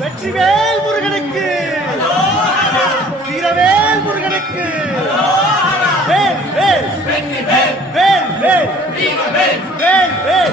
வெற்றிவேல் முருகனுக்கு. வீரவேல் முருகனுக்கு. வேல் வேல். வேல் வேல். வேல் வேல். வேல்